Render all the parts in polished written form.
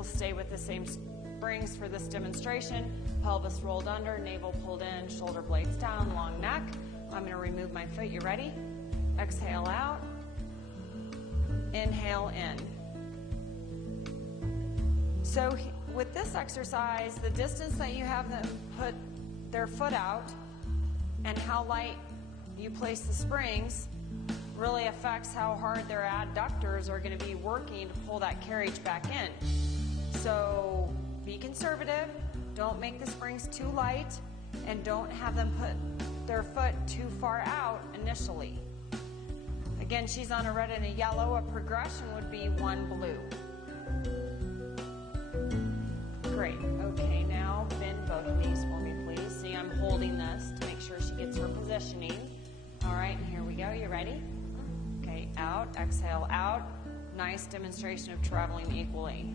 We'll stay with the same springs for this demonstration. Pelvis rolled under, navel pulled in, shoulder blades down, long neck. I'm going to remove my foot. You ready? Exhale out. Inhale in. So with this exercise, the distance that you have them put their foot out and how light you place the springs really affects how hard their adductors are going to be working to pull that carriage back in. So be conservative, don't make the springs too light, and don't have them put their foot too far out initially. Again, she's on a red and a yellow. A progression would be 1 blue. Great. Okay, now bend both knees for me, please. See, I'm holding this to make sure she gets her positioning. All right, and here we go. You ready? Okay, out. Exhale out. Nice demonstration of traveling equally.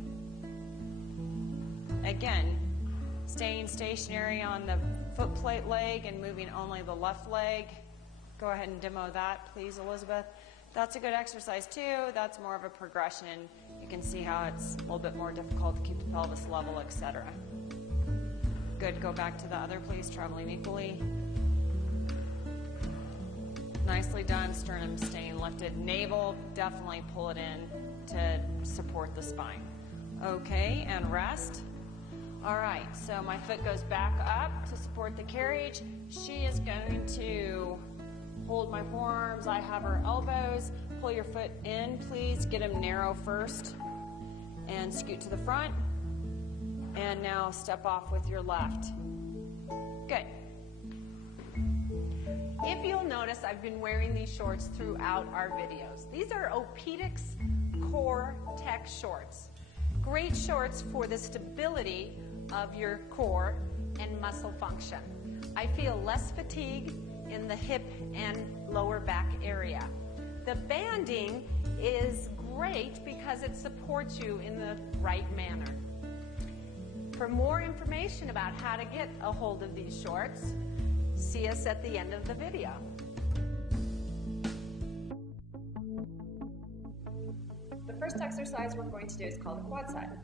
Again, staying stationary on the foot plate leg and moving only the left leg. Go ahead and demo that, please, Elizabeth. That's a good exercise, too. That's more of a progression. You can see how it's a little bit more difficult to keep the pelvis level, etc. Good. Go back to the other, please. Traveling equally. Nicely done. Sternum staying lifted. Navel, definitely pull it in to support the spine. Okay, and rest. All right, so my foot goes back up to support the carriage. She is going to hold my forearms. I have her elbows. Pull your foot in, please. Get them narrow first. And scoot to the front. And now step off with your left. Good. If you'll notice, I've been wearing these shorts throughout our videos. These are Opedix Core Tech shorts. Great shorts for the stability of your core and muscle function. I feel less fatigue in the hip and lower back area. The banding is great because it supports you in the right manner. For more information about how to get a hold of these shorts, see us at the end of the video. The first exercise we're going to do is called a quad set.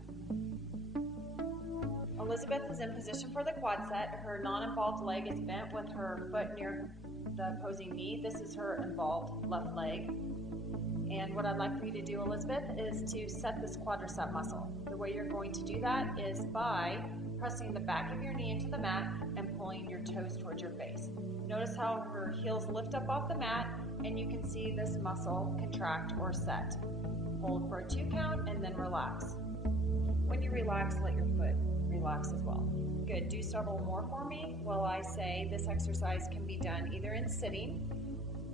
Elizabeth is in position for the quad set. Her non-involved leg is bent with her foot near the opposing knee. This is her involved left leg. And what I'd like for you to do, Elizabeth, is to set this quadricep muscle. The way you're going to do that is by pressing the back of your knee into the mat and pulling your toes towards your face. Notice how her heels lift up off the mat, and you can see this muscle contract or set. Hold for a 2 count and then relax. When you relax, let your foot relax as well. Good. Do several more for me while I say this exercise can be done either in sitting,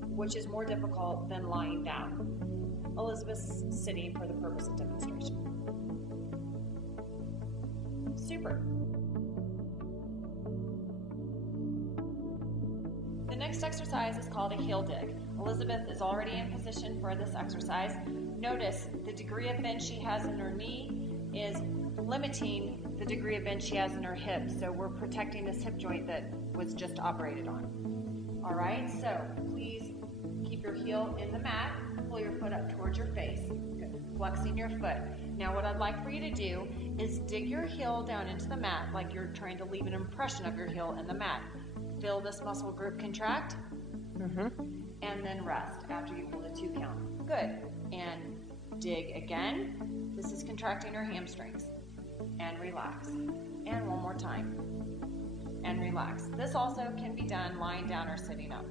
which is more difficult than lying down. Elizabeth's sitting for the purpose of demonstration. Super. The next exercise is called a heel dig. Elizabeth is already in position for this exercise. Notice the degree of bend she has in her knee is limiting the degree of bend she has in her hip. So we're protecting this hip joint that was just operated on. All right, so please keep your heel in the mat. Pull your foot up towards your face. Good. Flexing your foot. Now what I'd like for you to do is dig your heel down into the mat like you're trying to leave an impression of your heel in the mat. Feel this muscle group contract. And then rest after you hold a 2 count. Good. And dig again. This is contracting your hamstrings. And relax. And one more time. And relax. This also can be done lying down or sitting up.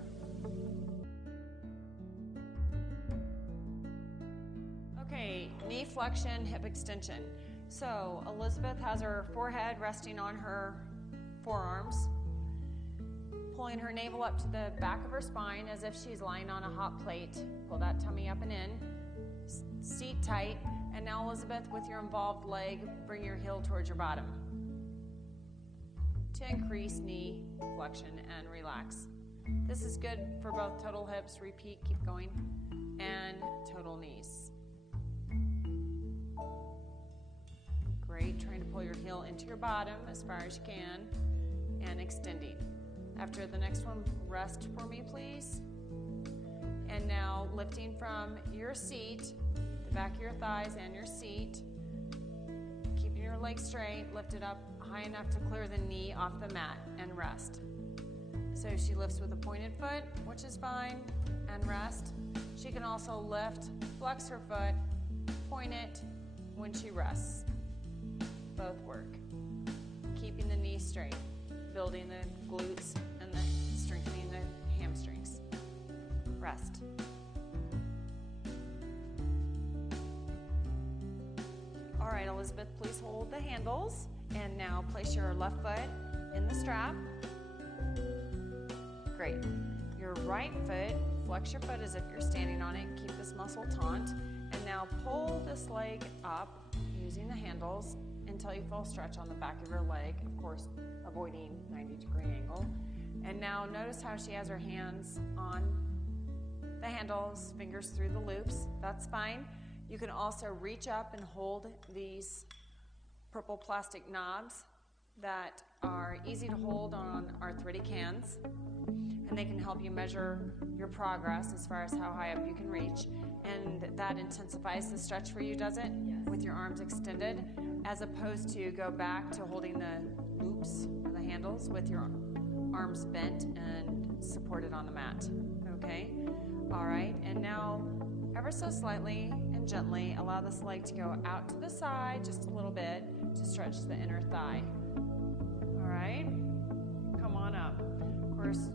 Okay, knee flexion, hip extension. So Elizabeth has her forehead resting on her forearms, pulling her navel up to the back of her spine as if she's lying on a hot plate. Pull that tummy up and in. Seat tight. And now, Elizabeth, with your involved leg, bring your heel towards your bottom to increase knee flexion and relax. This is good for both total hips, repeat, keep going, and total knees. Great, trying to pull your heel into your bottom as far as you can, and extending. After the next one, rest for me, please. And now lifting from your seat, the back of your thighs and your seat. Keep leg straight, lift it up high enough to clear the knee off the mat, and rest. So she lifts with a pointed foot, which is fine, and rest. She can also lift, flex her foot, point it when she rests. Both work. Keeping the knee straight, building the glutes and strengthening the hamstrings. Rest. All right, Elizabeth, please hold the handles. And now place your left foot in the strap. Great. Your right foot, flex your foot as if you're standing on it. Keep this muscle taut. And now pull this leg up using the handles until you feel stretch on the back of your leg, of course, avoiding 90-degree angle. And now notice how she has her hands on the handles, fingers through the loops. That's fine. You can also reach up and hold these purple plastic knobs that are easy to hold on arthritic hands, and they can help you measure your progress as far as how high up you can reach, and that intensifies the stretch for you, does it? Yes. With your arms extended, as opposed to go back to holding the loops or the handles with your arms bent and supported on the mat. Okay? All right, and now ever so slightly and gently allow this leg to go out to the side just a little bit to stretch the inner thigh. All right, come on up. Of course,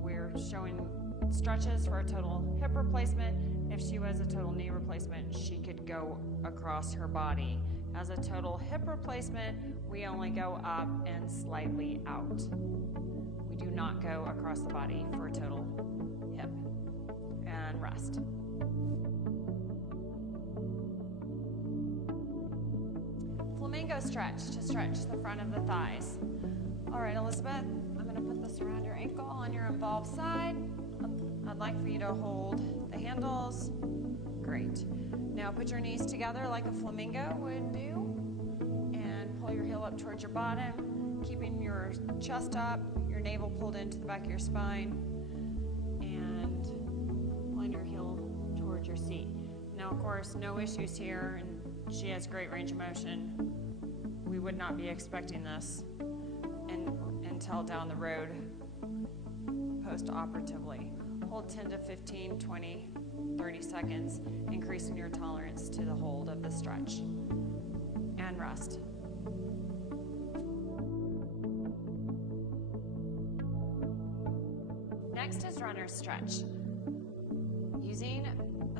we're showing stretches for a total hip replacement. If she was a total knee replacement, she could go across her body. As a total hip replacement, we only go up and slightly out. We do not go across the body for a total hip. And rest. Flamingo stretch to stretch the front of the thighs. All right, Elizabeth, I'm going to put this around your ankle on your involved side. I'd like for you to hold the handles. Great. Now put your knees together like a flamingo would do, and pull your heel up towards your bottom, keeping your chest up, your navel pulled into the back of your spine, and pulling your heel towards your seat. Now, of course, no issues here, and she has great range of motion. We would not be expecting this until down the road post-operatively. Hold 10 to 15, 20, 30 seconds, increasing your tolerance to the hold of the stretch. And rest. Next is runner's stretch. Using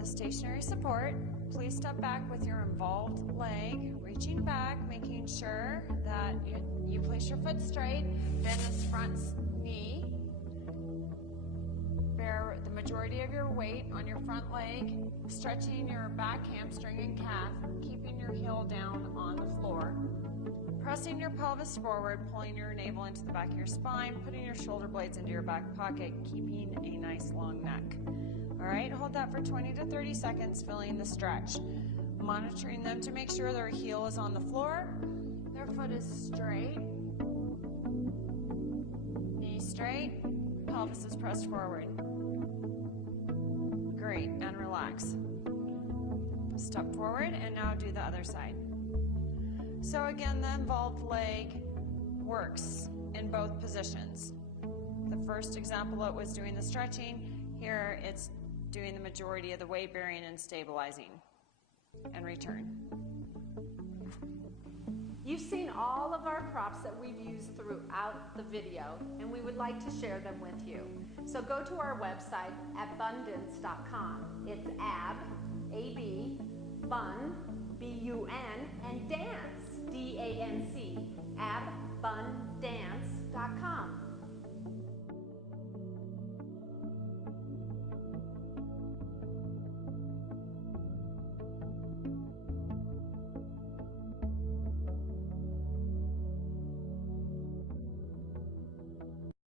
a stationary support, please step back with your involved leg, reaching back, making sure that you place your foot straight, bend this front knee, bear the majority of your weight on your front leg, stretching your back hamstring and calf, keeping your heel down on the floor, pressing your pelvis forward, pulling your navel into the back of your spine, putting your shoulder blades into your back pocket, keeping a nice long neck. All right, hold that for 20 to 30 seconds, feeling the stretch. Monitoring them to make sure their heel is on the floor, their foot is straight, knee straight, pelvis is pressed forward. Great, and relax. Step forward, and now do the other side. So again, the involved leg works in both positions. The first example, it was doing the stretching. Here, it's doing the majority of the weight bearing and stabilizing. And return. You've seen all of our props that we've used throughout the video, and we would like to share them with you. So go to our website, abundance.com. It's ab, A-B, bun, B-U-N, and dance, D-A-N-C,